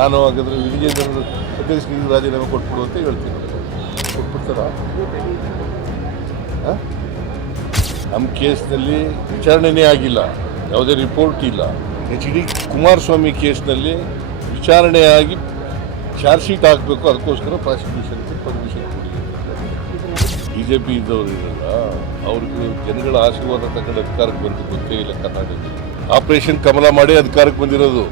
ನಾನು ಹಾಗಾದ್ರೆ ಜನರು ಅಧ್ಯಕ್ಷ ರಾಜೀನಾಮೆ ಕೊಟ್ಬಿಡು ಅಂತ ಹೇಳ್ತೀನಿ. ಕೊಟ್ಬಿಡ್ತಾರ? ನಮ್ಮ ಕೇಸ್ನಲ್ಲಿ ವಿಚಾರಣೆನೇ ಆಗಿಲ್ಲ. ಯಾವುದೇ ರಿಪೋರ್ಟ್ ಇಲ್ಲ. ಎಚ್ ಡಿ ಕುಮಾರಸ್ವಾಮಿ ಕೇಸ್ನಲ್ಲಿ ವಿಚಾರಣೆ ಆಗಿ ಚಾರ್ಜ್ ಶೀಟ್ ಹಾಕಬೇಕು, ಅದಕ್ಕೋಸ್ಕರ ಪ್ರಾಸಿಕ್ಯೂಷನ್ಗೆ ಪರ್ಮಿಷನ್ ಕೊಡಿ ಬಿ ಜೆ ಪಿ ಇದ್ದವರು ಇರಲ್ಲ, ಅವ್ರಿಗೆ ಜನಗಳ ಆಶೀರ್ವಾದ ತಗೊಂಡು ಅಧಿಕಾರಕ್ಕೆ ಬಂದು ಗೊತ್ತೇ ಇಲ್ಲ ಕರ್ನಾಟಕದಲ್ಲಿ. ಆಪರೇಷನ್ ಕಮಲ ಮಾಡಿ ಅಧಿಕಾರಕ್ಕೆ ಬಂದಿರೋದು.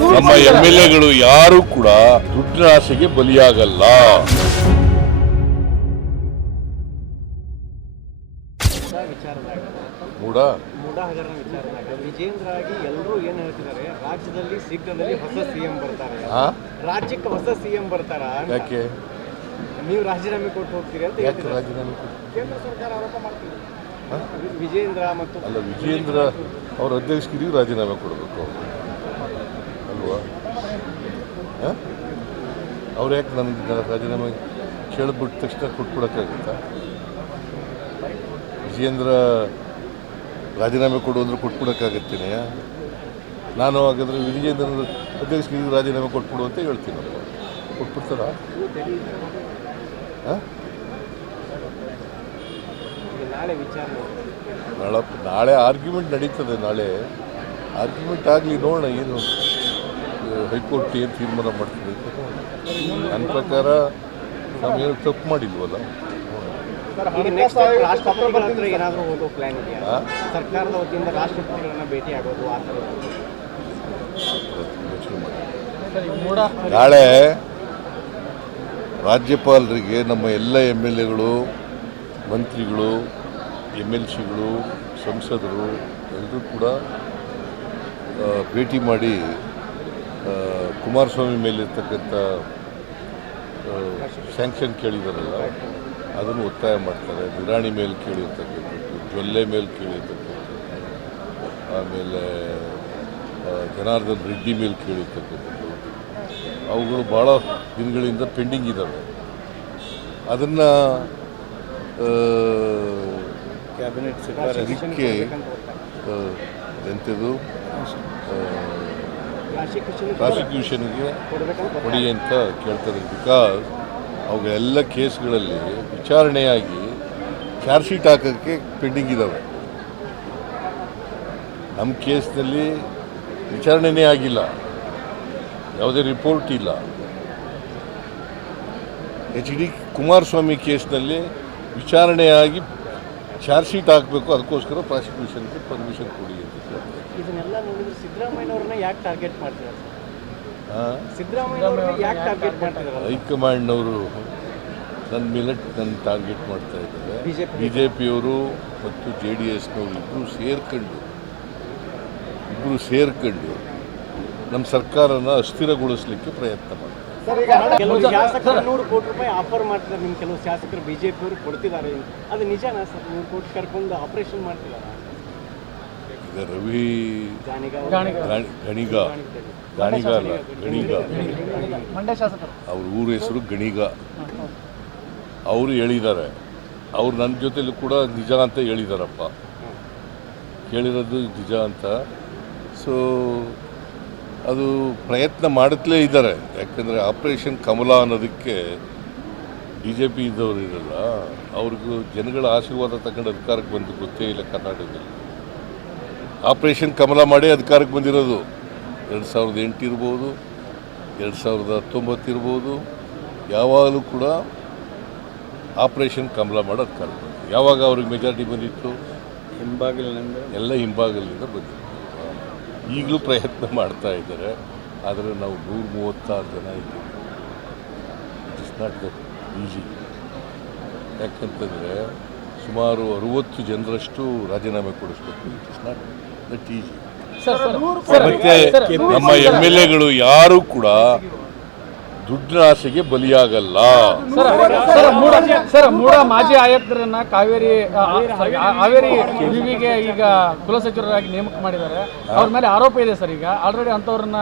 ನಮ್ಮ ಎಂ ಎಲ್ ಎಗಳು ಯಾರು ಕೂಡ ದುಡ್ಡಿನ ಆಸೆಗೆ ಬಲಿಯಾಗಲ್ಲ. ವಿಚಾರದಾಗ ಮೂಡ? ಮೂಡ ಹಗರಣ ವಿಚಾರದಾಗ ವಿಜೇಂದ್ರ ಆಗಿ ಎಲ್ಲರೂ ಏನು ಹೇಳ್ತಿದ್ದಾರೆ ರಾಜ್ಯದಲ್ಲಿ ಶೀಘ್ರದಲ್ಲಿ ಹೊಸ ಸಿಎಂ ಬರ್ತಾರೆ. ರಾಜ್ಯಕ್ಕೆ ಹೊಸ ಸಿಎಂ ಬರ್ತಾರ ಯಾಕೆ? ನೀವು ರಾಜೀನಾಮೆ ಕೊಟ್ಟು ಹೋಗ್ತೀರಿ ಅಂತ ಯಾಕೆ ರಾಜೀನಾಮೆ ಕೇಂದ್ರ ಸರ್ಕಾರ ಆರೋಪ ಮಾಡ್ತಿದೆ. ವಿಜೇಂದ್ರ ಮತ್ತು ಅಲ್ಲ ವಿಜೇಂದ್ರ ಅವ್ರ ಅಧ್ಯಕ್ಷಗಿರಿಗೆ ರಾಜೀನಾಮೆ ಕೊಡಬೇಕು. ಅಲ್ವಾ? ಅವ್ರು ಯಾಕೆ ನನಗೆ ರಾಜೀನಾಮೆ ಕೇಳಿಬಿಟ್ಟ ತಕ್ಷಣ ಕೊಟ್ಬಿಡೋಕ್ಕಾಗುತ್ತಾ? ವಿಜಯೇಂದ್ರ ರಾಜೀನಾಮೆ ಕೊಡು ಅಂದ್ರೆ ಕೊಟ್ಬಿಡೋಕ್ಕಾಗತ್ತೇನೆ ನಾನು ಹಾಗಾದರೆ ವಿಜಯೇಂದ್ರ ಅಧ್ಯಕ್ಷ ರಾಜೀನಾಮೆ ಕೊಟ್ಬಿಡು ಅಂತ ಹೇಳ್ತೀನಿ. ಕೊಟ್ಬಿಡ್ತಾರ? ನಾಳೆ ನಾಳೆ ಆರ್ಗ್ಯುಮೆಂಟ್ ನಡೀತದೆ ನಾಳೆ. ಆರ್ಗ್ಯುಮೆಂಟ್ ಆಗಲಿ ನೋಡೋಣ ಏನು. ಹೈಕೋರ್ಟ್ ಏನು ತೀರ್ಮಾನ ಮಾಡ್ತದೆ. ನನ್ನ ಪ್ರಕಾರ ನಾವೇನು ತಪ್ಪು ಮಾಡಿಲ್ವಲ್ಲ? ನೆಕ್ಸ್ಟ್ ರಾಷ್ಟ್ರಪತಿಗಳ ಏನಾದರೂ ಹೋಗೋ ಪ್ಲಾನ್ ಇದೆಯಾ? ಸರ್ಕಾರದ ವತಿಯಿಂದ ರಾಷ್ಟ್ರಪತಿಗಳನ್ನ ಭೇಟಿ ಆಗೋದು ಆ ಥರ ಯೋಚನೆ ನಾಳೆ ರಾಜ್ಯಪಾಲರಿಗೆ ನಮ್ಮ ಎಲ್ಲ ಎಂ ಎಲ್ ಎಗಳು ಮಂತ್ರಿಗಳು ಎಂ ಎಲ್ ಸಿಗಳು ಸಂಸದರು ಎಲ್ಲರೂ ಕೂಡ ಭೇಟಿ ಮಾಡಿ ಕುಮಾರಸ್ವಾಮಿ ಮೇಲಿರ್ತಕ್ಕಂಥ ಸ್ಯಾಂಕ್ಷನ್ ಕೇಳಿದಾರಲ್ಲ ಅದನ್ನು ಒತ್ತಾಯ ಮಾಡ್ತಾರೆ. ನಿರಾಣಿ ಮೇಲೆ ಕೇಳಿರ್ತಕ್ಕಂಥದ್ದು ಜೊಲ್ಲೆ ಮೇಲೆ ಕೇಳಿರ್ತಕ್ಕಂಥದ್ದು ಆಮೇಲೆ ಜನಾರ್ದನ್ ರೆಡ್ಡಿ ಮೇಲೆ ಕೇಳಿರ್ತಕ್ಕಂಥದ್ದು ಅವುಗಳು ಭಾಳ ದಿನಗಳಿಂದ ಪೆಂಡಿಂಗ್ ಇದ್ದಾವೆ ಅದನ್ನು ಕ್ಯಾಬಿನೆಟ್ ಎಂಥದ್ದು ಪ್ರಾಸಿಕ್ಯೂಷನ್ಗೆ ಕೊಡಿ ಅಂತ ಕೇಳ್ತಾರೆ ಬಿಕಾಸ್ ಅವುಗಳೆಲ್ಲ ಕೇಸ್ಗಳಲ್ಲಿ ವಿಚಾರಣೆಯಾಗಿ ಚಾರ್ಜ್ ಶೀಟ್ ಹಾಕೋಕ್ಕೆ ಪೆಂಡಿಂಗ್ ಇದ್ದಾವೆ ನಮ್ಮ ಕೇಸ್ನಲ್ಲಿ ವಿಚಾರಣೆನೇ ಆಗಿಲ್ಲ. ಯಾವುದೇ ರಿಪೋರ್ಟ್ ಇಲ್ಲ. ಎಚ್ ಡಿ ಕುಮಾರಸ್ವಾಮಿ ಕೇಸ್ನಲ್ಲಿ ವಿಚಾರಣೆಯಾಗಿ ಚಾರ್ಜ್ ಶೀಟ್ ಹಾಕಬೇಕು ಅದಕ್ಕೋಸ್ಕರ ಪ್ರಾಸಿಕ್ಯೂಷನ್ಗೆ ಪರ್ಮಿಷನ್ ಕೊಡಿ ಅಂತ ಇದನ್ನೆಲ್ಲ ನೋಡಿದ್ರೆ ಸಿದ್ದರಾಮಯ್ಯನವ್ರನ್ನ ಯಾಕೆ ಟಾರ್ಗೆಟ್ ಮಾಡ್ತಿದ್ದಾರೆ? ಹಾಂ ಸಿದ್ದರಾಮಯ್ಯನವ್ರನ್ನ ಯಾಕೆ ಟಾರ್ಗೆಟ್ ಮಾಡ್ತಿದ್ದಾರೆ? ಹೈಕಮಾಂಡ್ನವರು ನನ್ನ ಮೇಲೆ ನನ್ನ ಟಾರ್ಗೆಟ್ ಮಾಡ್ತಾ ಇದ್ದಾರೆ. ಬಿ ಜೆ ಪಿಯವರು ಮತ್ತು ಜೆ ಡಿ ಎಸ್ನವರು ಇಬ್ಬರು ಸೇರ್ಕೊಂಡು ಇಬ್ಬರು ಸೇರ್ಕೊಂಡು ನಮ್ಮ ಸರ್ಕಾರನ ಅಸ್ಥಿರಗೊಳಿಸಲಿಕ್ಕೆ ಪ್ರಯತ್ನ ಮಾಡ್ತಾರೆ. ಕೆಲವು ಶಾಸಕರು ನೂರು ಕೋಟಿ ರೂಪಾಯಿ ಆಫರ್ ಮಾಡ್ತಿದ್ದಾರೆ ನಿಮ್ಮ ಕೆಲವು ಶಾಸಕರು ಬಿಜೆಪಿ ಅವರು ಕೊಡ್ತಿದ್ದಾರೆ. ಅದು ನಿಜನಾ ಸರ್? ನೂರು ಕೋಟಿ ಕರ್ಕೊಂಡು ಆಪರೇಷನ್ ಮಾಡ್ತಿದ್ದಾರೆ? ರವಿ ಗಣಿಗ ಗಾಣಿ- ಗಣಿಗ. ಅಲ್ಲ ಗಣಿಗ ಅವ್ರ ಊರ ಹೆಸರು ಗಣಿಗ. ಅವರು ಹೇಳಿದ್ದಾರೆ. ಅವ್ರು ನನ್ನ ಜೊತೆಲೂ ಕೂಡ ನಿಜ ಅಂತ ಹೇಳಿದಾರಪ್ಪ. ಕೇಳಿರೋದು ನಿಜ ಅಂತ. ಸೊ ಅದು ಪ್ರಯತ್ನ ಮಾಡುತ್ತಲೇ ಇದ್ದಾರೆ. ಯಾಕಂದರೆ ಆಪರೇಷನ್ ಕಮಲ ಅನ್ನೋದಕ್ಕೆ ಬಿ ಜೆ ಪಿ ಇದ್ದವರು ಇರಲ್ಲ ಅವ್ರಿಗೂ ಜನಗಳ ಆಶೀರ್ವಾದ ತಗೊಂಡು ಅಧಿಕಾರಕ್ಕೆ ಬಂದು ಗೊತ್ತೇ ಇಲ್ಲ ಕರ್ನಾಟಕದಲ್ಲಿ. ಆಪರೇಷನ್ ಕಮಲ ಮಾಡಿ ಅಧಿಕಾರಕ್ಕೆ ಬಂದಿರೋದು. ಎರಡು ಸಾವಿರದ ಎಂಟು ಇರ್ಬೋದು ಎರಡು ಸಾವಿರದ ಹತ್ತೊಂಬತ್ತು ಇರ್ಬೋದು ಯಾವಾಗಲೂ ಕೂಡ ಆಪರೇಷನ್ ಕಮಲ ಮಾಡೋದು ಕಾರಣ ಯಾವಾಗ ಅವ್ರಿಗೆ ಮೆಜಾರಿಟಿ ಬಂದಿತ್ತು? ಹಿಂಬಾಗಿಲಿನಿಂದ. ಎಲ್ಲ ಹಿಂಭಾಗಲಿಂದ ಬಂದಿತ್ತು ಈಗಲೂ ಪ್ರಯತ್ನ ಮಾಡ್ತಾ ಇದ್ದಾರೆ ಆದರೆ ನಾವು ನೂರ ಮೂವತ್ತಾರು ಜನ ಇದ್ದೀವಿ. It is not the easy ಯಾಕಂತಂದರೆ ಸುಮಾರು ಅರುವತ್ತು ಜನರಷ್ಟು ರಾಜೀನಾಮೆ ಕೊಡಿಸ್ಬೇಕು. It is not that easy ಮತ್ತೆ ನಮ್ಮ ಎಂ ಎಲ್ ಎಗಳು ಯಾರೂ ಕೂಡ ದುಡ್ಡಿನ ಆಸೆಗೆ ಬಲಿಯಾಗಲ್ಲ. Sir sir MUDA sir MUDA ಮಾಜಿ ಆಯುಕ್ತರನ್ನ ಕಾವೇರಿ ಹಾವೇರಿ ವಿವಿಗೆ ಈಗ ಕುಲಸಚಿವರಾಗಿ ನೇಮಕ ಮಾಡಿದ್ದಾರೆ. ಅವ್ರ ಮೇಲೆ ಆರೋಪ ಇದೆ ಸರ್ ಈಗ. ಆಲ್ರೆಡಿ ಅಂತವ್ರನ್ನ?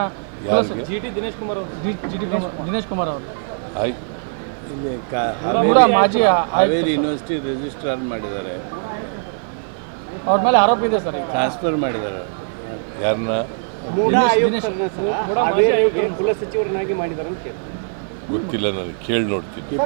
ಜಿ ಟಿ ದಿನೇಶ್ ಕುಮಾರ್ ಅವರು. G G T Dinesh Kumar ಅವರು. ಮಾಜಿ ಹಾವೇರಿ ಯೂನಿವರ್ಸಿಟಿ ರಿಜಿಸ್ಟ್ರಾರ್ ಮಾಡಿದ್ದಾರೆ. ಅವ್ರ ಮೇಲೆ ಆರೋಪ ಇದೆ ಸರ್ ಈಗ. ಟ್ರಾನ್ಸ್ಫರ್ ಮಾಡಿದ್ದಾರೆ. ಯಾರನ್ನ ಮೂಡ ಆಯುಕ್ತರನ್ನ ಸರ್ ಹಾವೇರಿಗೆ ಕುಲಸಚಿವರನ್ನಾಗಿ ಮಾಡಿದ್ದಾರೆ ಅಂತ ಗೊತ್ತಿಲ್ಲ ನನಗೆ ಕೇಳಿ ನೋಡ್ತೀನಿ.